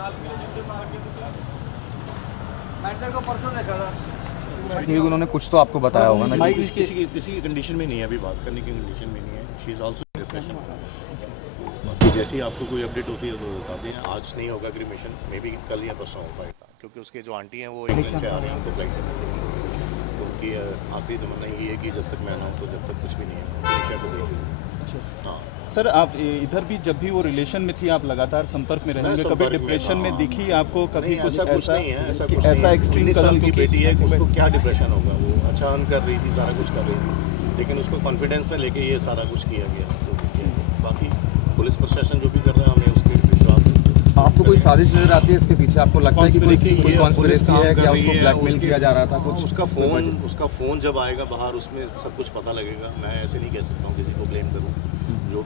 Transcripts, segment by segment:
मैं को परसों देखा था। क्योंकि उन्होंने कुछ तो आपको बताया होगा ना कि किसी कंडीशन में नहीं है, अभी बात करने की कंडीशन में नहीं है। She is also depression. बाकी जैसे ही आपको कोई अपडेट होती है तो बताते हैं। आज नहीं होगा क्रिमेशन, मे बी कल या परसों हो पाएगा, क्योंकि उसके जो आंटी हैं वो इंग्लैंड से आ रही हैं, उनको फ्लाइट में। तो उनकी आखिरी तमन्ना ये है कि जब तक मैं ना हूँ तो जब तक कुछ भी नहीं है निशा को देखिए। हाँ सर, आप इधर भी जब भी वो रिलेशन में थी आप लगातार संपर्क में रहेंगे, कभी डिप्रेशन में दिखी आपको? कभी कुछ ऐसा नहीं है, ऐसा एक्सट्रीम 19 साल की बेटी है, उसको क्या डिप्रेशन होगा? वो अच्छा अर्न कर रही थी, सारा कुछ कर रही थी, लेकिन उसको कॉन्फिडेंस में लेके ये सारा कुछ किया गया। तो बाकी पुलिस प्रशासन जो भी कर रहा है हमें उस पर विश्वास है। आपको कोई साजिश नजर आती है इसके पीछे? आपको लगता है कि कोई कॉन्स्पिरेसी है कि उसको ब्लैकमेल किया जा रहा था कुछ? उसका फ़ोन जब आएगा बाहर उसमें सब कुछ पता लगेगा। मैं ऐसे नहीं कह सकता हूँ किसी को ब्लेम करूँ। जो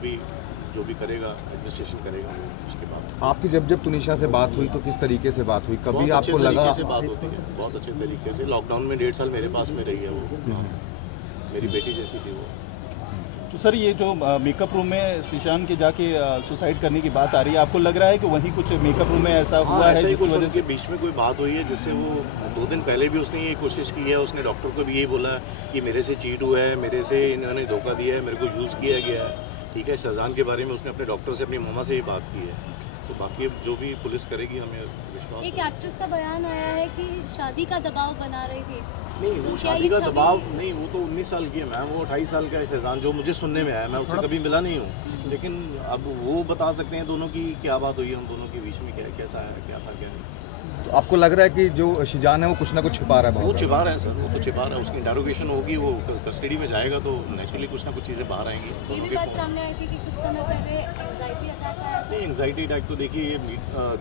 भी करेगा एडमिनिस्ट्रेशन करेगा उसके बाद। आपकी जब तुनिशा से बात हुई तो किस तरीके से बात हुई? कभी आपको लगा? से बात होती है बहुत अच्छे तरीके से। लॉकडाउन में 1.5 साल मेरे पास में रही है वो। मेरी बेटी जैसी थी वो। तो सर, ये जो मेकअप रूम में शीशान के जाके सुसाइड करने की बात आ रही है, आपको लग रहा है कि वहीं कुछ मेकअप रूम में ऐसा हुआ है जिसकी वजह से बीच में कोई बात हुई है जिससे वो 2 दिन पहले भी उसने ये कोशिश की है। उसने डॉक्टर को भी यही बोला कि मेरे से चीट हुआ है, मेरे से इन्होंने धोखा दिया है, मेरे को यूज़ किया गया है। ठीक है, शहजान के बारे में उसने अपने डॉक्टर से, अपनी मम्मा से ये बात की है। तो बाकी अब जो भी पुलिस करेगी हमें विश्वास। एक एक्ट्रेस का बयान आया है कि शादी का दबाव बना रही थी। नहीं, वो शादी का दबाव नहीं, वो तो 19 साल की है मैम, वो 28 साल का है शहजान, जो मुझे सुनने में आया। मैं उससे कभी मिला नहीं हूँ, लेकिन अब वो बता सकते हैं दोनों की क्या बात हुई है, उन दोनों के बीच में क्या कैसा है, क्या था क्या नहीं। तो आपको लग रहा है कि जो शीजान है वो कुछ ना कुछ छुपा रहा है? वो छुपा रहा है सर, वो तो छुपा रहा है। उसकी इंटेरोगेशन होगी, वो कस्टडी में जाएगा तो नेचुरली कुछ ना कुछ चीज़ें बाहर आएंगी। ये भी बात सामने आई थी कि कुछ समय पहले एंग्जाइटी अटैक आया था। नहीं, एंग्जाइटी अटैक तो देखिए ये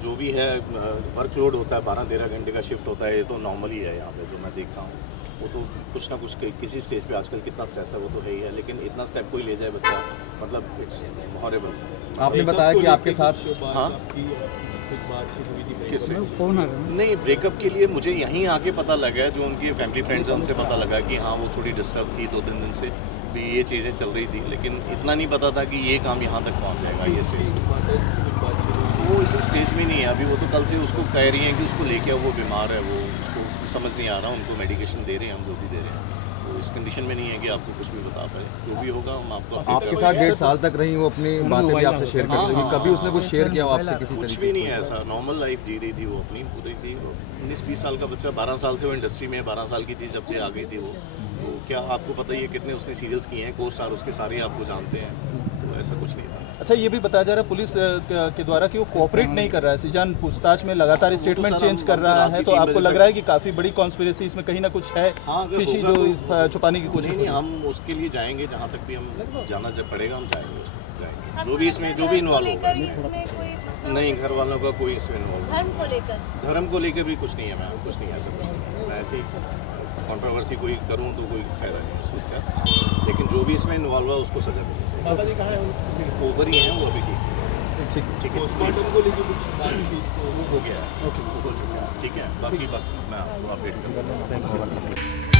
जो भी है वर्कलोड होता है, 12-13 घंटे का शिफ्ट होता है, ये तो नॉर्मल ही है यहाँ पे जो मैं देखता हूँ। वो तो कुछ ना कुछ किसी स्टेज पे आजकल कितना स्ट्रेस है वो तो है ही है, लेकिन इतना स्टेप कोई ले जाए बच्चा, मतलब इट्स हॉरिबल। आपने बताया कि आपके साथ हाँ किससे नहीं, ब्रेकअप के लिए मुझे यहीं आके पता लगा है, जो उनके फैमिली फ्रेंड्स हैं उनसे पता लगा कि हाँ वो थोड़ी डिस्टर्ब थी 2-3 दिन से भी, ये चीज़ें चल रही थी, लेकिन इतना नहीं पता था कि ये काम यहाँ तक पहुँच जाएगा। ये चीज़ वो इस स्टेज में नहीं है अभी। वो तो कल से उसको कह रही हैं कि उसको लेके आओ, वो बीमार है, वो उसको समझ नहीं आ रहा। उनको मेडिकेशन दे रहे हैं हम, जो भी दे रहे हैं। तो इस कंडीशन में नहीं है कि आपको कुछ भी बता पाए। जो भी होगा हम आपको आपके साथ 1.5 साल तक रही, वो अपनी बातें भी आपसे शेयर करती थी, कभी उसने कुछ शेयर किया आपसे किसी कुछ भी नहीं है ऐसा। नॉर्मल लाइफ जी रही थी वो अपनी पूरी थी। 19-20 साल का बच्चा, 12 साल से वो इंडस्ट्री में है, 12 साल की थी जब से आ गई थी वो। तो क्या आपको पता ही है कितने उसने सीरियल्स किए हैं, को स्टार उसके सारे आपको जानते हैं। तो ऐसा कुछ नहीं था। अच्छा, ये भी बताया जा रहा है पुलिस के द्वारा कि वो कोऑपरेट नहीं कर रहा है। शीजान पूछताछ में लगातार स्टेटमेंट चेंज कर रहा है, तो आपको लग रहा है कि काफ़ी बड़ी कॉन्स्पिरेसी इसमें कहीं ना कुछ है, फिशी जो छुपाने की कोशिश? नहीं, हम उसके लिए जाएंगे जहाँ तक भी हम जाना जब पड़ेगा हम जाएंगे उसमें, जाएंगे जो भी इसमें जो भी इन्वॉल्व होगा। नहीं, घर वालों का कोई इसमें इन्वॉल्व, धर्म को लेकर भी कुछ नहीं है मैम, कुछ नहीं है, ऐसा कुछ नहीं। मैं ऐसी कंट्रोवर्सी कोई करूं तो कोई फायदा नहीं उस चीज़ का, लेकिन जो भी इसमें इन्वॉल्व है उसको सजा मिलनी चाहिए। बाबा जी कहाँ हैं? ऊपर ही हैं वो अभी। ठीक है, पोस्टमार्टम को लेकर कुछ बातचीत तो वो हो गया है, उसको ठीक है। बाकी मैं आपको अपडेट करूँगा।